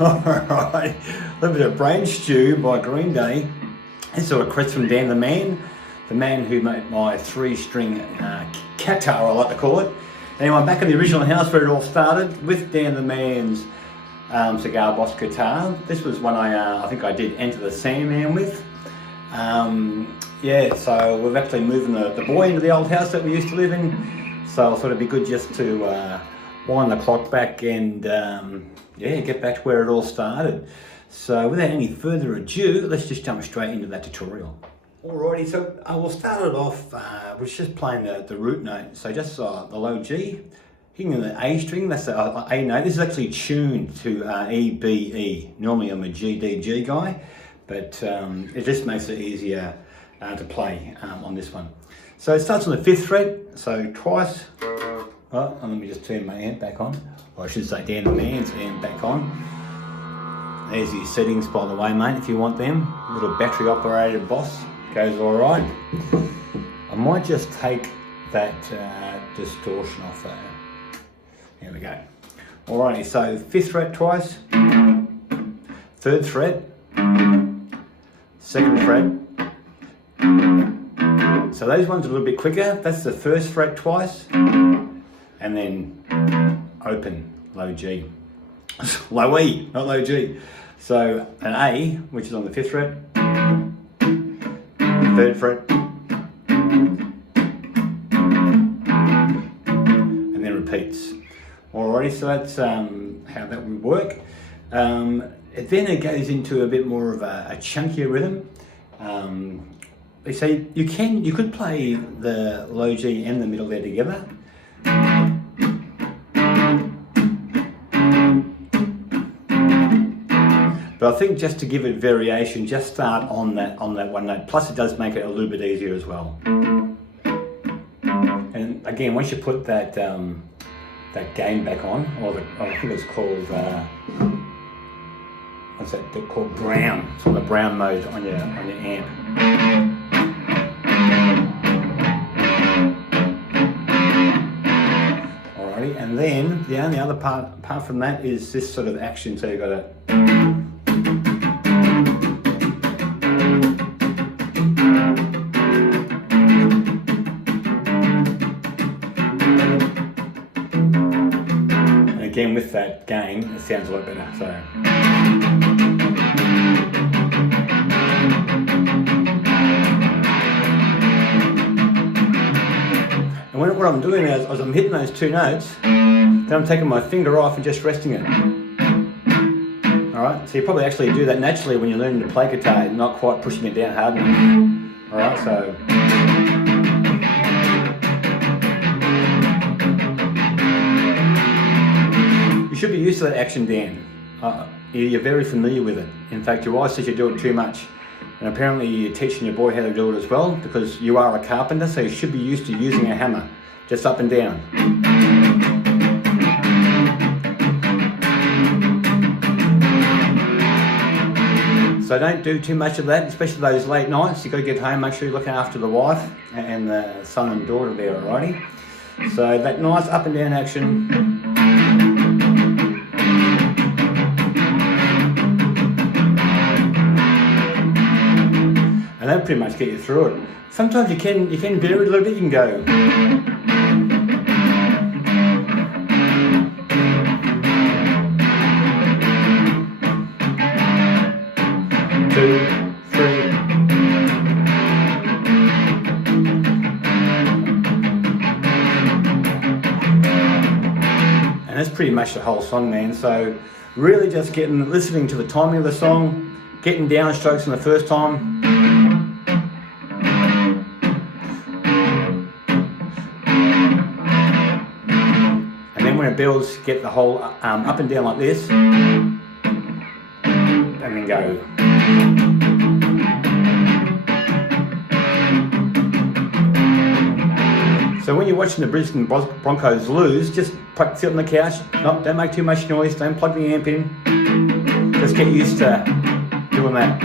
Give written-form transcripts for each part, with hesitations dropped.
Alright, a little bit of Brain Stew by Green Day. This sort of request from Dan the man who made my 3-string Qatar, I like to call it. Anyway, I'm back in the original house where it all started with Dan the man's Cigar Boss guitar. This was one I think I did Enter the Sandman with. Yeah, so we're actually moving the boy into the old house that we used to live in. So I thought it'd be good just to wind the clock back and yeah, get back to where it all started. So without any further ado, let's just jump straight into that tutorial. Alrighty, so we'll start it off with just playing the root note. So just the low G, hitting the A string, that's the A note. This is actually tuned to E, B, E. Normally I'm a G, D, G guy, but it just makes it easier to play on this one. So it starts on the 5th fret, so twice. Oh, and let me just turn my amp back on. Or I should say Dan the man's amp back on. There's your settings, by the way, mate, if you want them. Little battery operated Boss, goes all right. I might just take that distortion off there. There we go. Alrighty, so 5th fret twice, 3rd fret, 2nd fret. So those ones are a little bit quicker. That's the 1st fret twice, and then open, low G. Low E, not low G. So an A, which is on the 5th fret, 3rd fret, and then repeats. Alrighty, so that's how that would work. Then it goes into a bit more of a chunkier rhythm. So you could play the low G and the middle there together. But I think just to give it variation, just start on that one note. Plus it does make it a little bit easier as well. And again, once you put that gain back on, or I think it's called what's that? They're called brown. It's on the brown mode on your amp. Alrighty, and then the only other part apart from that is this sort of action. So you've got to again, with that gain, it sounds a lot better. So, and what I'm doing is, as I'm hitting those 2 notes, then I'm taking my finger off and just resting it. All right. So you probably actually do that naturally when you're learning to play guitar, not quite pushing it down hard enough. All right. So. You should be used to that action, Dan. You're very familiar with it. In fact, your wife says you do it too much. And apparently you're teaching your boy how to do it as well, because you are a carpenter, so you should be used to using a hammer, just up and down. So don't do too much of that, especially those late nights. You've got to get home, make sure you're looking after the wife and the son and daughter there, alrighty? So that nice up and down action. And that'll pretty much get you through it. Sometimes you can vary it a little bit. You can go. 2, 3. And that's pretty much the whole song, man. So really just listening to the timing of the song, getting downstrokes on the first time. When it builds, get the whole up and down like this, and then go. So when you're watching the Brisbane Broncos lose, just sit on the couch, don't make too much noise, don't plug the amp in, just get used to doing that.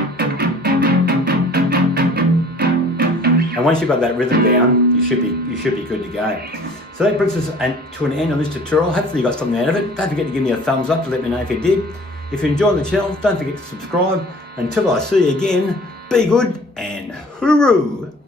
And once you've got that rhythm down, you should be good to go. So that brings us to an end on this tutorial. Hopefully you got something out of it. Don't forget to give me a thumbs up to let me know if you did. If you're enjoying the channel, don't forget to subscribe. Until I see you again, be good and hooroo!